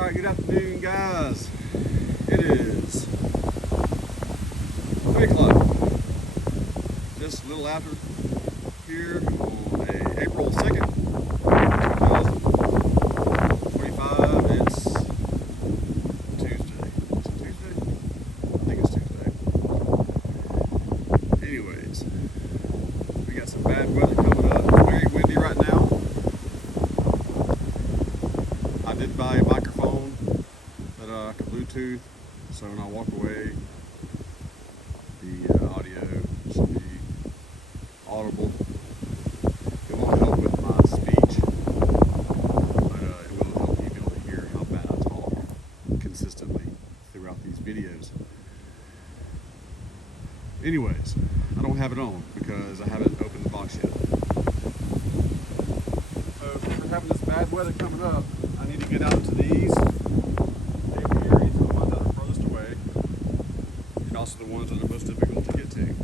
Alright, good afternoon guys. It is 3 o'clock. Just a little after here on April 2nd, 2025. It's Tuesday. Is it Tuesday? I think it's Tuesday. Anyways, we got some bad weather coming up. It's very windy right now. I did buy a microphone that I can Bluetooth, so when I walk away, the audio should be audible. It won't help with my speech, but it will help you be able to hear how bad I talk consistently throughout these videos. Anyways, I don't have it on because I haven't opened the box yet. So if we're having this bad weather coming up, I need to get out to these apiaries, the ones that are furthest away, and also the ones that are most difficult to get to in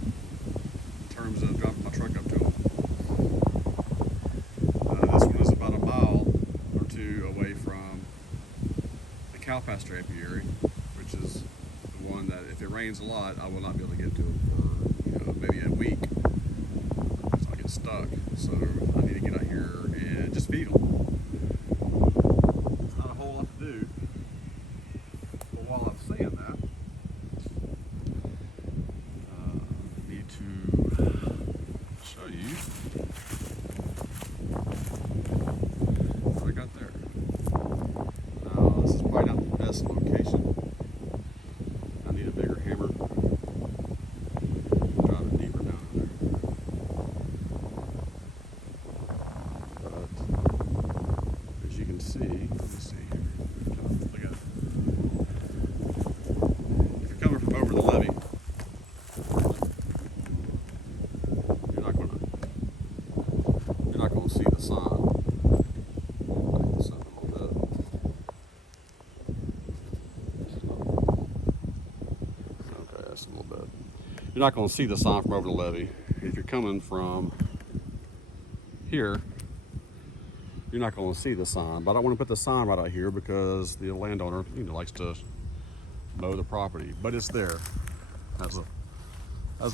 terms of driving my truck up to them. This one is about a mile or two away from the cow pasture apiary, which is the one that if it rains a lot, I will not be able to get to them for maybe a week. So I get stuck. So I need to get out here and just feed them. It's not a whole lot to do. But while I'm saying that, I need to show you what I got there. Now, this is probably not the best location. I need a bigger hammer. Drive it deeper down in there. But as you can see, let me see here. Look at it. If you're coming from over the levee, you're not gonna see the sign. Back this up a little bit. Okay, that's a little bit. You're not going to see the sign from over the levee. If you're coming from here, you're not going to see the sign. But I don't want to put the sign right out here because the landowner, likes to mow the property. But it's there as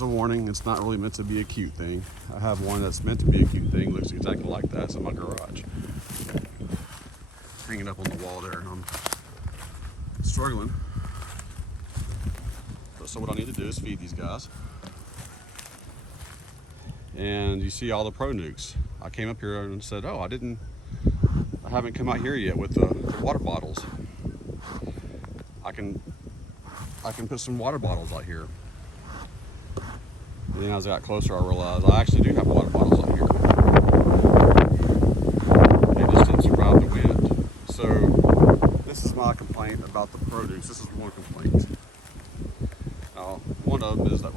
a warning. It's not really meant to be a cute thing. I have one that's meant to be a cute thing. Looks exactly like that. It's in my garage, hanging up on the wall there, and I'm struggling. So what I need to do is feed these guys. And you see all the Pro Nucs. I came up here and said, oh, I haven't come out here yet with the water bottles. I can put some water bottles out here. And then as I got closer, I realized I actually do have water bottles out here. They just didn't survive the wind. So this is my complaint about the Pro Nucs. This is one complaint. Now, one of them is that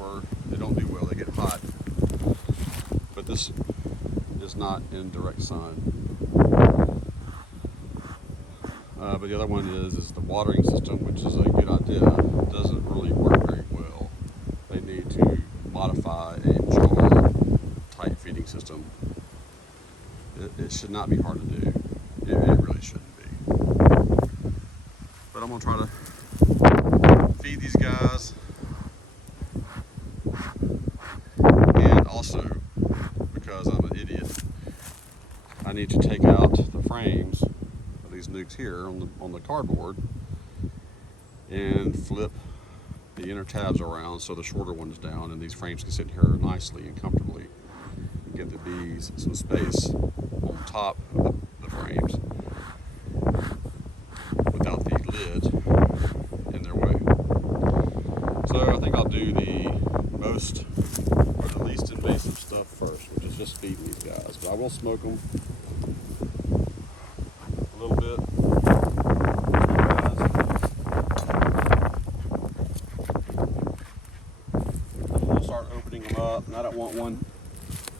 they don't do well, they get hot. But this is not in direct sun. But the other one is the watering system, which is a good idea. It doesn't really work very well. They need to modify a jar type feeding system. It should not be hard to do. It really shouldn't be. But I'm gonna try to feed these guys. And also, because I'm an idiot, I need to take out the frames of these nucs here on the cardboard and flip the inner tabs around so the shorter one's down and these frames can sit here nicely and comfortably and give the bees some space on top of the frames without the lid in their way. So I think I'll do the most or the least invasive stuff first, which is just feeding these guys. But I will smoke them a little bit. I'll start opening them up, and I don't want one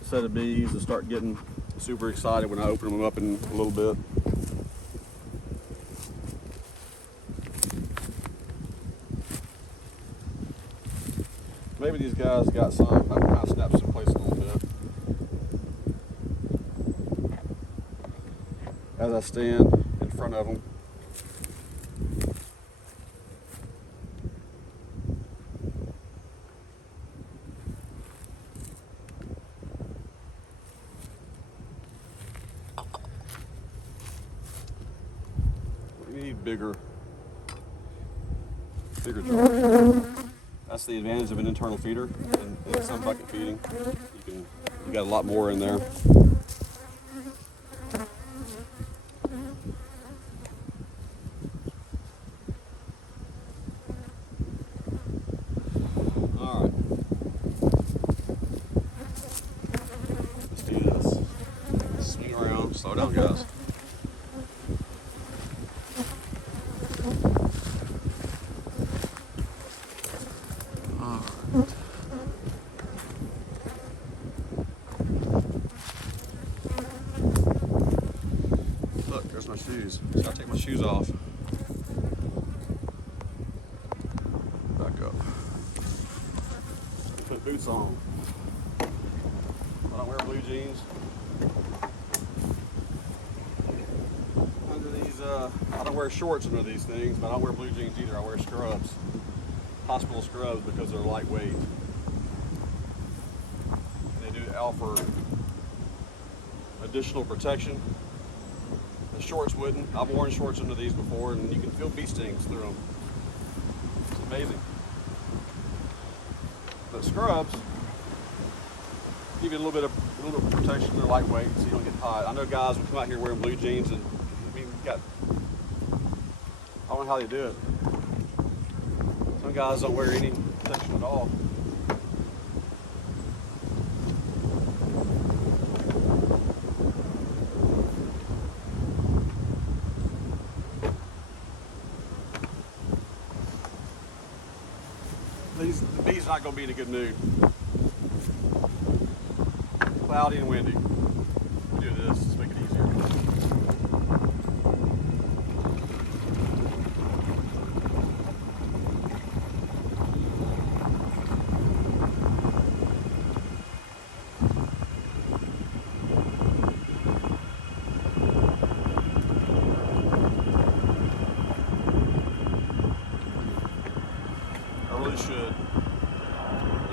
set of bees to start getting super excited when I open them up in a little bit. Maybe these guys got some. I can kind of snap some place a little bit. As I stand in front of them, We need bigger jars. That's the advantage of an internal feeder and some bucket feeding. You got a lot more in there. All right. Let's do this. Swing around. Slow down, guys. My shoes. So I take my shoes off. Back up. Put boots on. I don't wear blue jeans. Under these, I don't wear shorts under these things, but I don't wear blue jeans either. I wear scrubs. Hospital scrubs because they're lightweight. And they do offer additional protection. The shorts wouldn't. I've worn shorts under these before, and you can feel bee stings through them. It's amazing. But scrubs give you a little bit of protection. They're lightweight, so you don't get hot. I know guys will come out here wearing blue jeans, and I mean, I don't know how they do it. Some guys don't wear any protection at all. The bee's not going to be in a good mood. Cloudy and windy. Do this, let's make it easier. I really should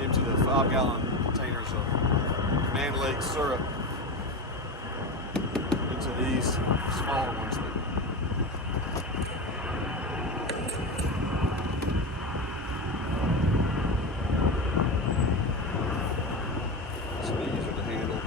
empty the 5-gallon containers of Man Lake syrup into these smaller ones. This will be easier to handle.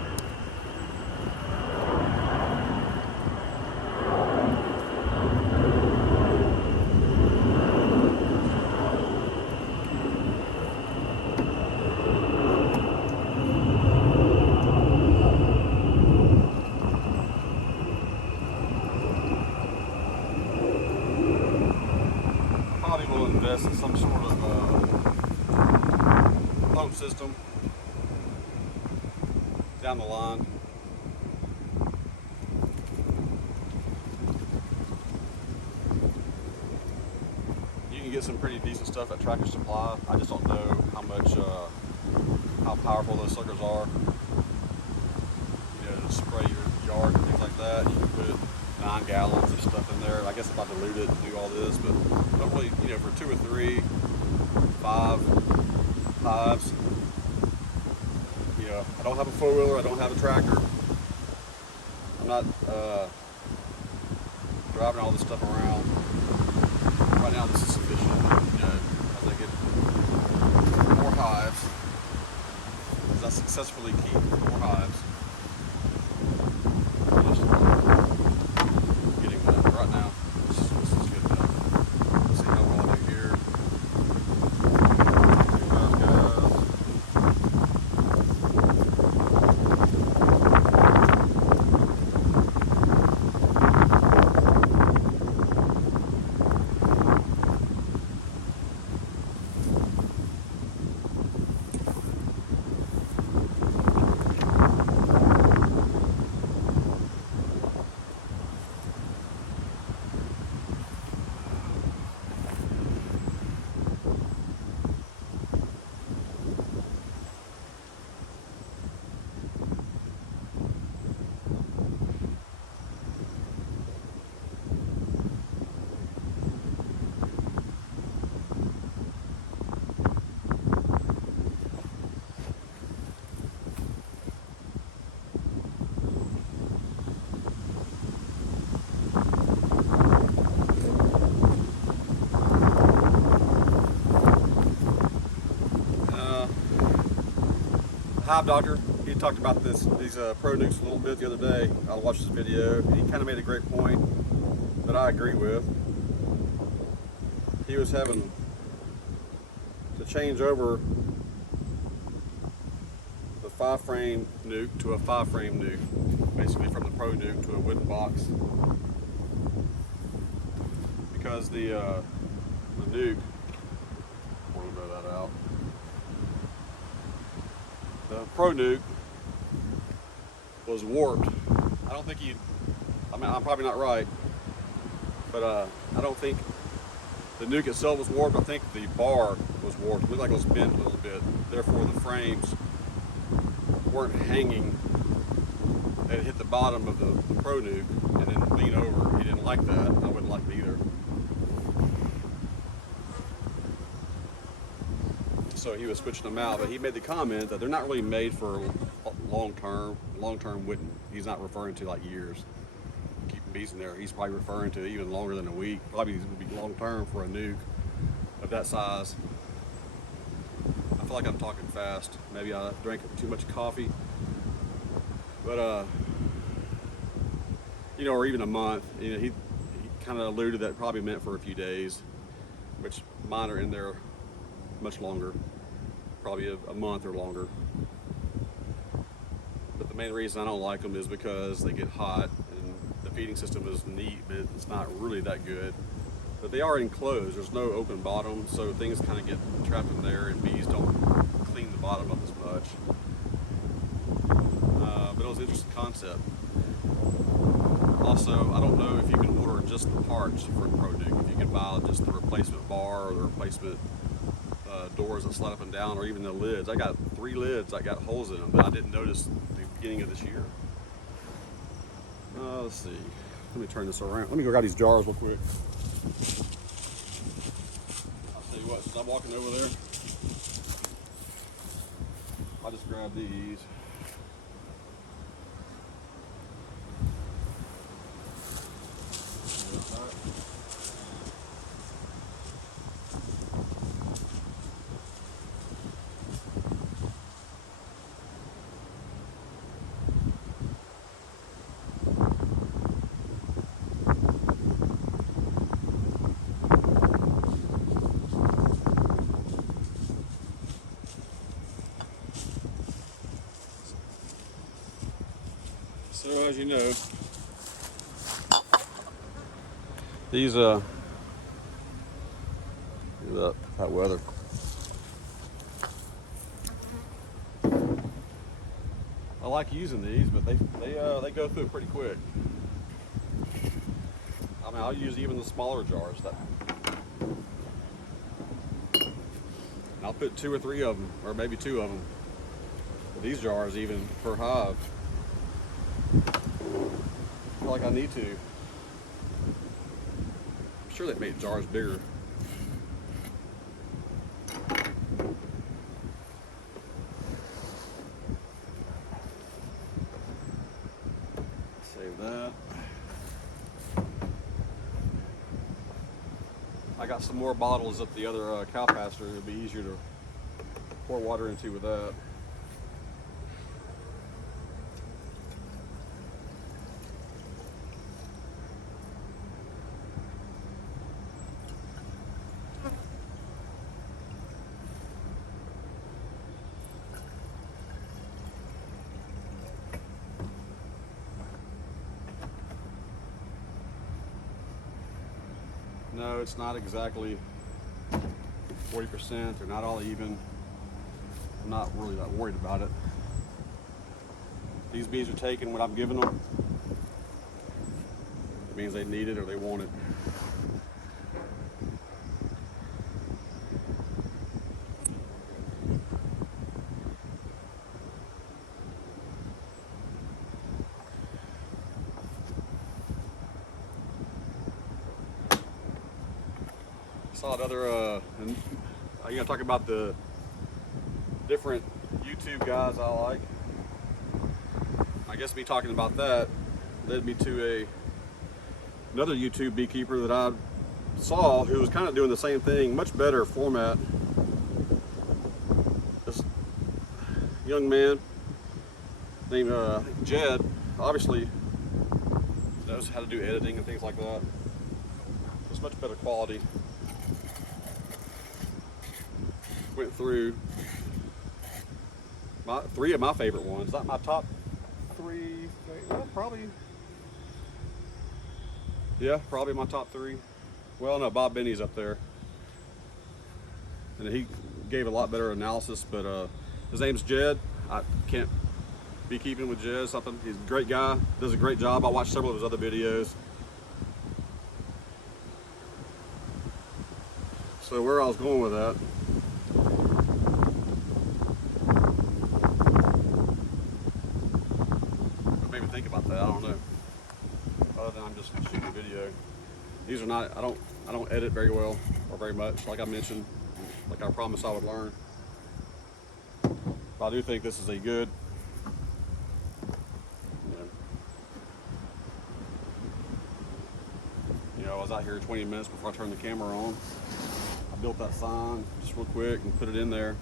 Will invest in some sort of pump system down the line. You can get some pretty decent stuff at Tractor Supply. I just don't know how powerful those suckers are. You know, to spray your yard and things like that. You can put 9 gallons of stuff in there. I guess if I dilute it and do all this, but don't really, you know, for 2 or 3, 5 hives. You know, I don't have a 4-wheeler, I don't have a tractor. I'm not driving all this stuff around. Right now this is sufficient, you know, as I get more hives, as I successfully keep more hives. Right now, this is good enough. Let's see how well I do here. Hive Doctor, he talked about these Pro Nucs a little bit the other day. I watched his video, and he kind of made a great point that I agree with. He was having to change over the 5-frame nuc to a 5-frame nuc, basically from the Pro Nuc to a wooden box, because the nuc, we'll blow that out. The Pro Nuc was warped. I don't think I mean, I'm probably not right, but I don't think the nuc itself was warped. I think the bar was warped. It looked like it was bent a little bit. Therefore, the frames weren't hanging. It hit the bottom of the Pro Nuc and then lean over. He didn't like that. I wouldn't like it either. So he was switching them out, but he made the comment that they're not really made for long-term wouldn't. He's not referring to like years. Keeping bees in there. He's probably referring to even longer than a week. Probably would be long-term for a nuc of that size. I feel like I'm talking fast. Maybe I drank too much coffee. But you know, or even a month. You know, he kind of alluded that probably meant for a few days, which mine are in there much longer, probably a month or longer. But the main reason I don't like them is because they get hot, and the feeding system is neat, but it's not really that good. But they are enclosed. There's no open bottom, so things kind of get trapped in there, and bees don't clean the bottom up as much. But it was an interesting concept. Also, I don't know if you can order just the parts for the Pro Nuc. If you can buy just the replacement bar or the replacement doors that slide up and down, or even the lids. I got 3 lids that got holes in them, but I didn't notice at the beginning of this year. Let's see. Let me turn this around. Let me go grab these jars real quick. I'll tell you what, since I'm walking over there, I'll just grab these. So as you know, these look at that weather. I like using these, but they go through pretty quick. I mean, I'll use even the smaller jars. I'll put 2 or 3 of them, or maybe 2 of them. But these jars, even per hive, I feel like I need to. I'm sure they made jars bigger. Save that. I got some more bottles up the other cow pasture. It'll be easier to pour water into with that. No, it's not exactly 40%. They're not all even. I'm not really that worried about it. These bees are taking what I'm giving them. It means they need it or they want it. Saw another, and I'm gonna talk about the different YouTube guys I like. I guess me talking about that led me to another YouTube beekeeper that I saw who was kind of doing the same thing, much better format. Just young man named Jed. Obviously knows how to do editing and things like that. It's much better quality. Went through three of my favorite ones. Not my top three, well, probably. Yeah, probably my top three. Well, no, Bob Benny's up there. And he gave a lot better analysis, but his name's Jed. I can't Beekeeping with Jed, something. He's a great guy, does a great job. I watched several of his other videos. So where I was going with that, what made me think about that, I don't know. Other than I'm just shooting a video. These are not, I don't edit very well or very much, like I mentioned, like I promised I would learn. But I do think this is a good, I was out here 20 minutes before I turned the camera on. I built that sign just real quick and put it in there.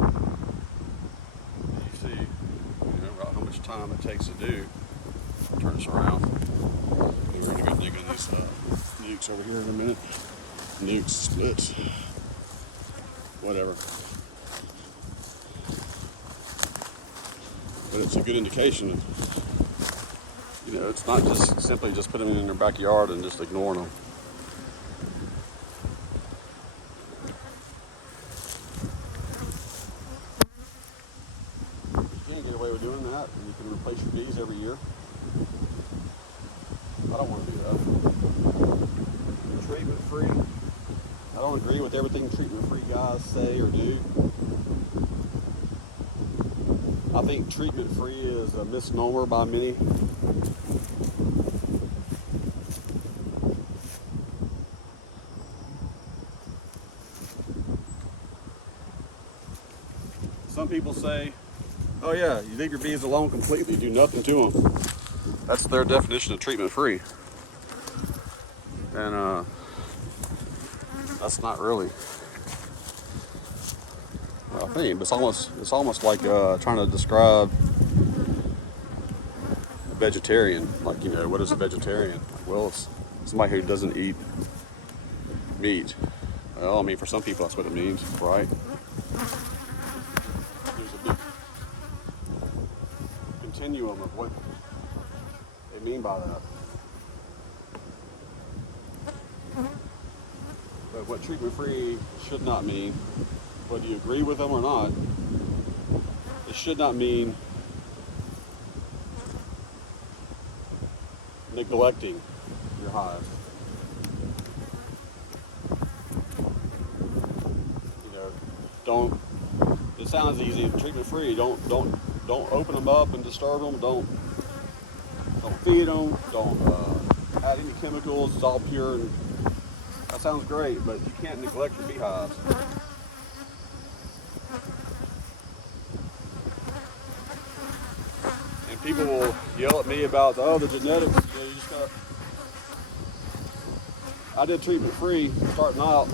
You see, about how much time it takes to do. Turn this around. We're gonna go dig on these nukes over here in a minute. Nukes, splits, whatever. But it's a good indication of, it's not just simply just putting them in their backyard and just ignoring them. You can't get away with doing that, and you can replace your bees every year. I don't want to do that. Treatment free. I don't agree with everything treatment free guys say or do. I think treatment free is a misnomer by many. Some people say, oh yeah, you leave your bees alone completely, do nothing to them. That's their definition of treatment free. And that's not really a thing. It's almost like trying to describe a vegetarian. Like, what is a vegetarian? Well, it's somebody who doesn't eat meat. Well, I mean, for some people that's what it means, right? Continuum of what they mean by that. But what treatment free should not mean, whether you agree with them or not, it should not mean neglecting your hive. It sounds easy, treatment free. Don't open them up and disturb them. Don't feed them. Don't add any chemicals. It's all pure. And that sounds great, but you can't neglect your beehives. And people will yell at me about, the genetics. You just got. I did treatment free starting out.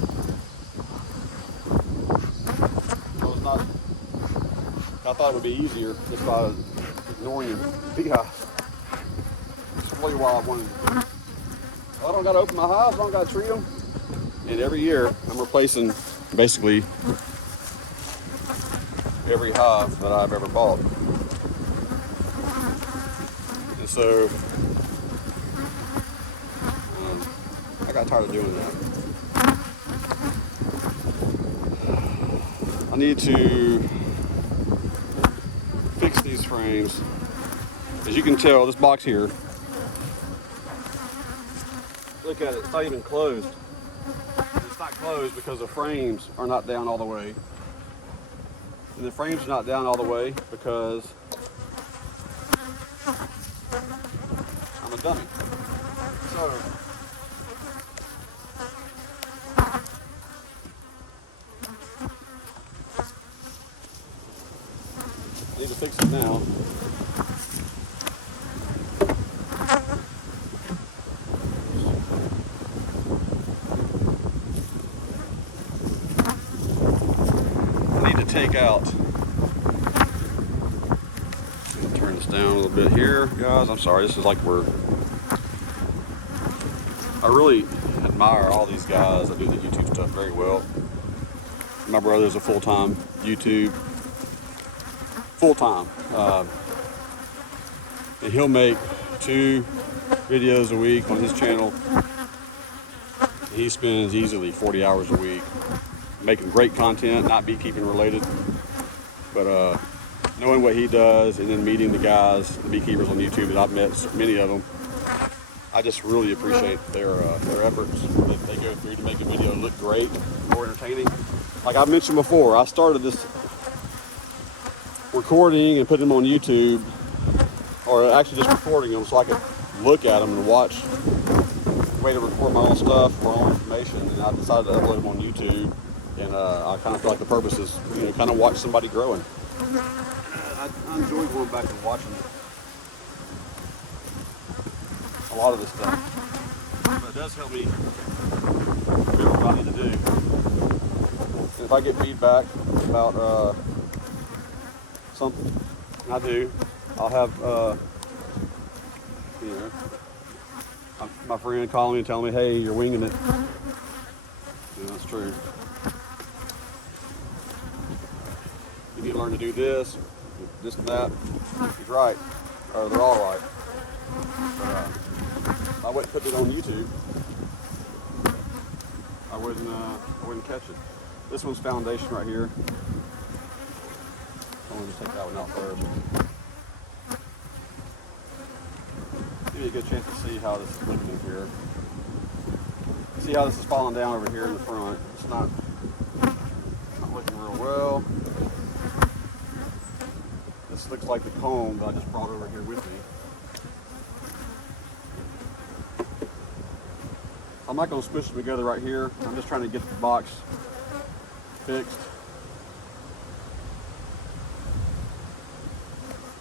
I thought it would be easier just by ignoring your beehive. That's really why I wanted to do it. I don't got to open my hives, I don't got to treat them. And every year I'm replacing basically every hive that I've ever bought. And so I got tired of doing that. I need to fix these frames. As you can tell, this box here, look at it, it's not even closed. It's not closed because the frames are not down all the way. And the frames are not down all the way because I'm a dummy. So, I need to fix it now. take out, turn this down a little bit here, guys. I'm sorry, this is like I really admire all these guys that do the YouTube stuff very well. My brother's a full-time YouTube, and he'll make 2 videos a week on his channel. He spends easily 40 hours a week making great content, not beekeeping related, but knowing what he does and then meeting the guys, the beekeepers on YouTube that I've met, many of them, I just really appreciate their efforts that they go through to make a video look great, more entertaining. Like I mentioned before, I started this recording and putting them on YouTube, or actually just recording them so I could look at them and watch a way to record my own stuff, my own information, and I decided to upload them on YouTube. And I kind of feel like the purpose is, kind of watch somebody growing. I enjoy going back and watching a lot of this stuff. But it does help me remember what I need to do. And if I get feedback about something I do, I'll have my friend call me and tell me, hey, you're winging it. Yeah, that's true. You need to learn to do this and that. He's right, or they're all right. But, if I wouldn't put it on YouTube, I wouldn't catch it. This one's foundation right here. I'm gonna just take that one out first. Give you a good chance to see how this is looking in here. See how this is falling down over here in the front. It's not looking real well. This looks like the comb that I just brought over here with me. I'm not going to squish them together right here. I'm just trying to get the box fixed.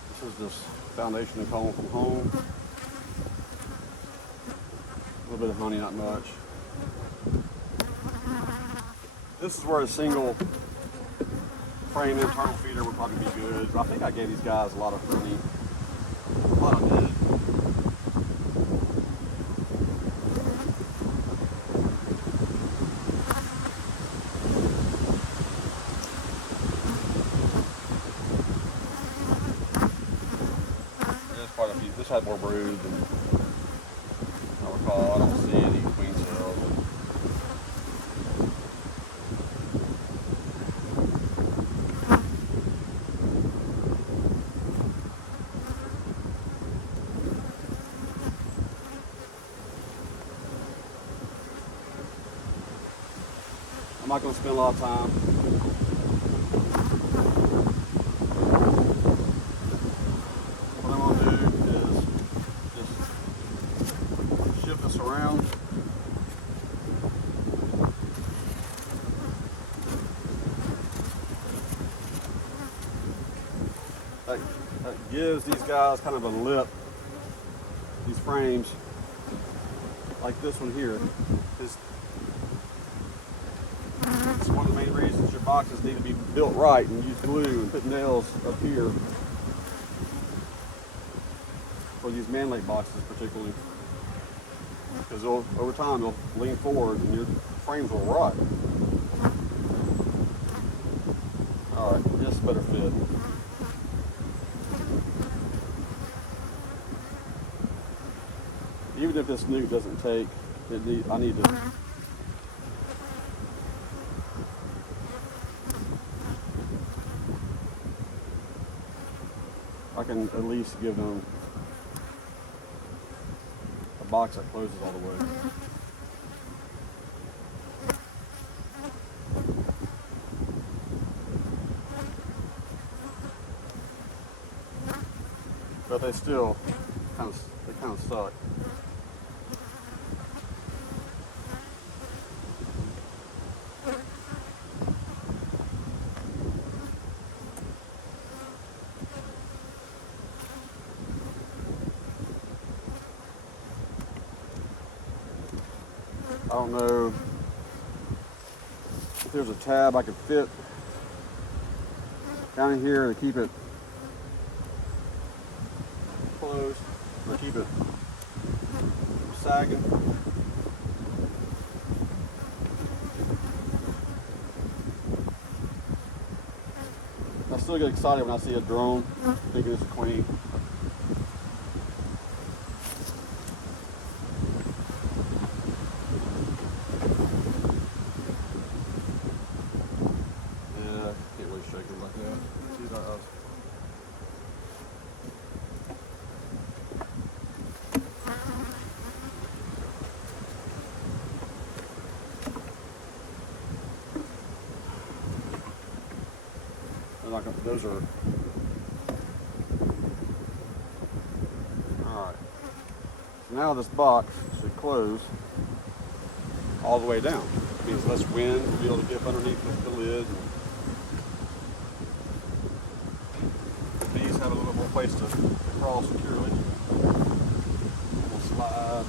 This is just foundation and comb from home. A little bit of honey, not much. This is where a single frame internal feeder would probably be good. But I think I gave these guys a lot of honey. A lot of good. There's quite a few. This had more brood than I recall. I don't see any queen cells. I'm not going to spend a lot of time. What I'm going to do is just shift this around. That gives these guys kind of a lip, these frames, like this one here. It's one of the main reasons your boxes need to be built right and use glue and put nails up here for these man-lake boxes particularly, because over time they'll lean forward and your frames will rot. Alright, this better fit. Even if this nuke doesn't take, I need to I can at least give them a box that closes all the way. But they still kind of suck. I don't know if there's a tab I could fit down in here to keep it closed, or keep it sagging. I still get excited when I see a drone, thinking it's a queen. Yeah, can't really shake it like that. See that? Those are alright. So now this box should close all the way down. It means less wind will be able to get up underneath the lid. The bees have a little more place to crawl securely. We'll slide.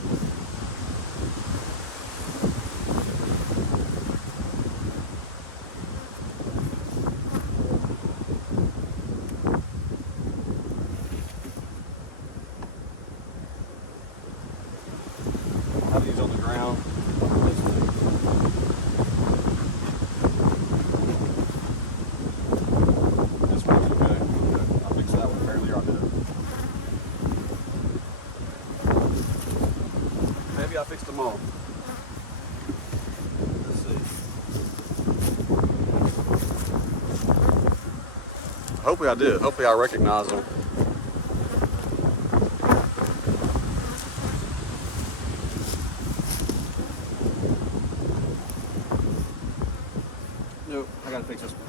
These on the ground. This one's okay. I fixed that one fairly I did. Maybe I fixed them all. Let's see. Hopefully I did. Hopefully I recognize them. Nope, I gotta fix this one.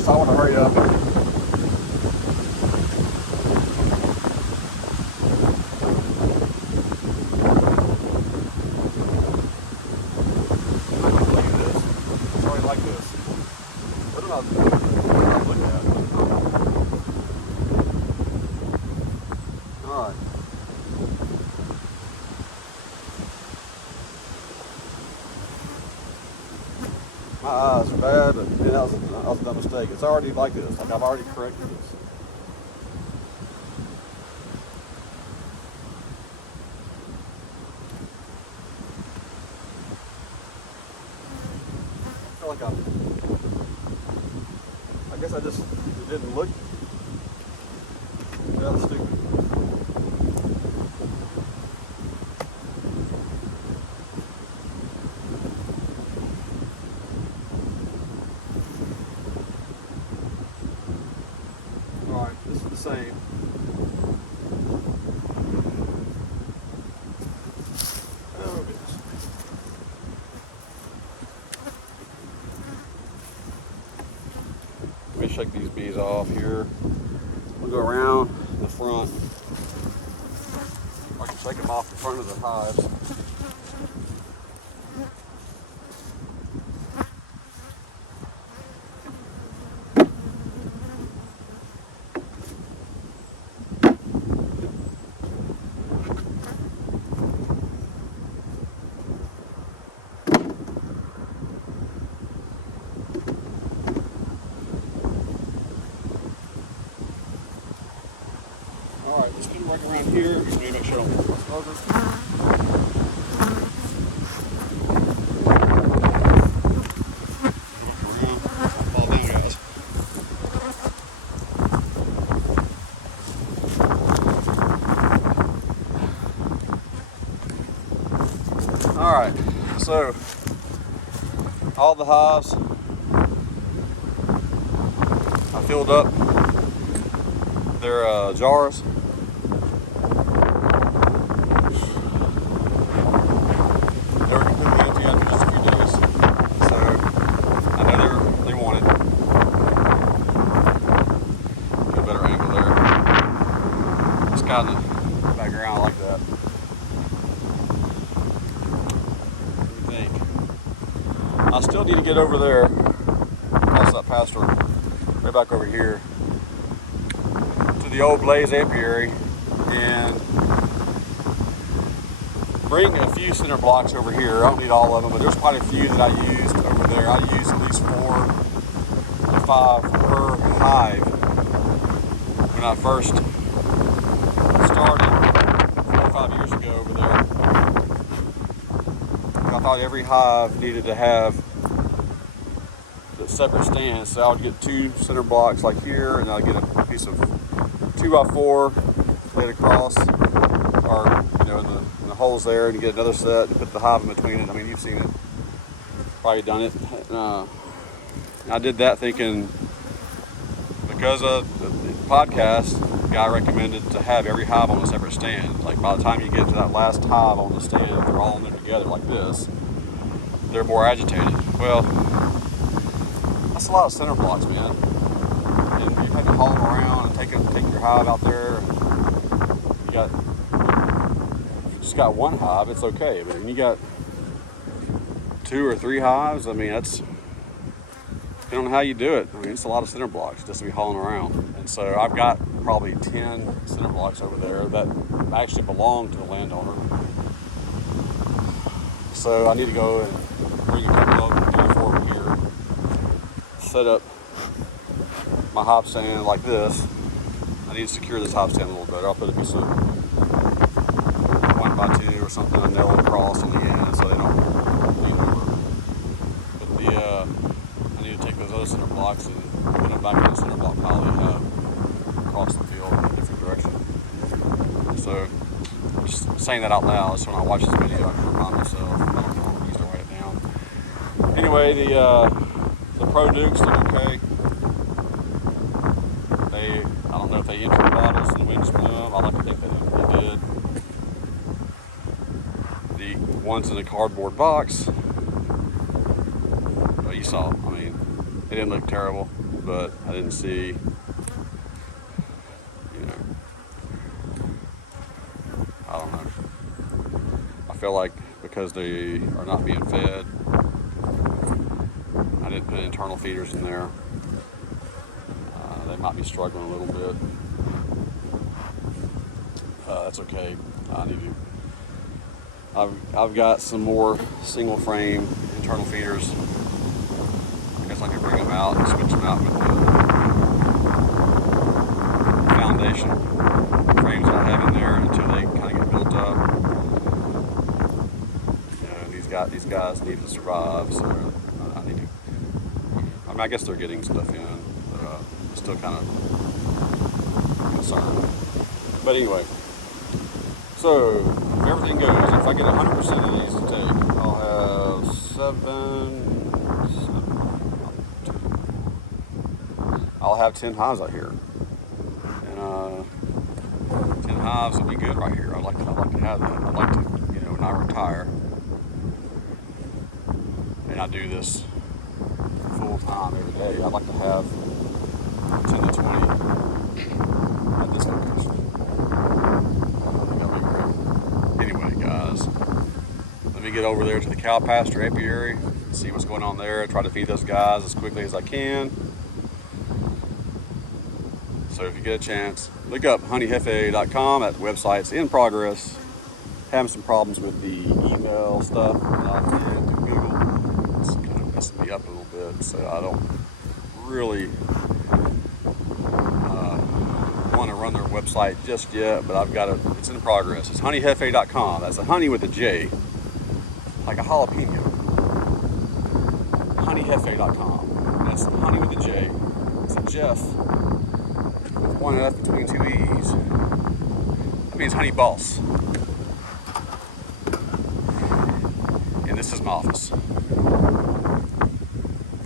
So I want to hurry up. Look at this. Sorry, like this. What did I look at? All right. My eyes are bad, but yeah, that was a mistake. It's already like this. Like I've already corrected this. I feel like I guess it didn't look that stupid. This is the same. Oh goodness. Let me shake these bees off here. We'll go around the front. I can shake them off the front of the hives. show them my smoker. Fall down, guys. All right, so all the hives I filled up their jars. They were completely empty after just a few days, so I know they wanted. Get a better angle there. Just got in the background like that. What do you think? I still need to get over there, across that pasture, right back over here, to the old Blaze apiary, and bring a few center blocks over here. I don't need all of them, but there's quite a few that I used over there. I used at least 4 or 5 per hive when I first started 4 or 5 years ago over there. I thought every hive needed to have the separate stands, so I would get 2 center blocks like here, and I'd get a piece of 2x4 laid across, or in the holes there, and you get another set and put the hive in between it. I mean, you've seen it, probably done it. I did that thinking, because of the podcast, the guy recommended to have every hive on a separate stand. Like by the time you get to that last hive on the stand, if they're all in there together like this, they're more agitated. Well, that's a lot of center blocks, man. And you have to haul them around and take your hive out there. If you just got 1 hive, it's okay. But when you got 2 or 3 hives, I mean, that's, depending on how you do it, I mean, it's a lot of center blocks just to be hauling around. And so I've got probably 10 center blocks over there that actually belong to the landowner. So I need to go and bring a couple of them, 3 or 4 over here, set up my hive stand like this. I need to secure this hive stand a little better. I'll put a piece of 1x2 or something and nail it across on the end so they don't lean over. But I need to take those other center blocks and put them back in the center block pile they have across the field in a different direction. So just saying that out loud, so when I watch this video I can remind myself. I don't know, I used to write it down. Anyway, the Pro Nucs look okay. I don't know if they emptied the bottles and the wings from them. I like to think they did. The ones in the cardboard box, well, you saw them. I mean, they didn't look terrible, but I didn't see, I don't know. I feel like because they are not being fed, I didn't put internal feeders in there. They might be struggling a little bit. That's okay. I've got some more single frame internal feeders. I guess I could bring them out and switch them out with the foundation frames that I have in there until they kind of get built up. These guys need to survive, so I need to. I mean, I guess they're getting stuff in, but still kind of concerned. But anyway, so if everything goes, if I get 100% of these to take, I'll have 10 hives out here, and 10 hives will be good right here. I'd like to have that. I'd like to, when I retire, and I do this full time every day, I'd like to have 10 to 20 at this location. That'd be great. Anyway, guys, let me get over there to the cow pasture apiary, see what's going on there, try to feed those guys as quickly as I can. So if you get a chance, look up honeyjefe.com. That website's in progress. Having some problems with the email stuff that I did to Google. It's kind of messing me up a little bit, so I don't really want want to run their website just yet, but I've got it. It's in progress. It's honeyjefe.com. That's a honey with a J, like a jalapeno. Honeyjefe.com. That's honey with a J. It's a Jeff with one F between two E's. That means honey boss. And this is my office.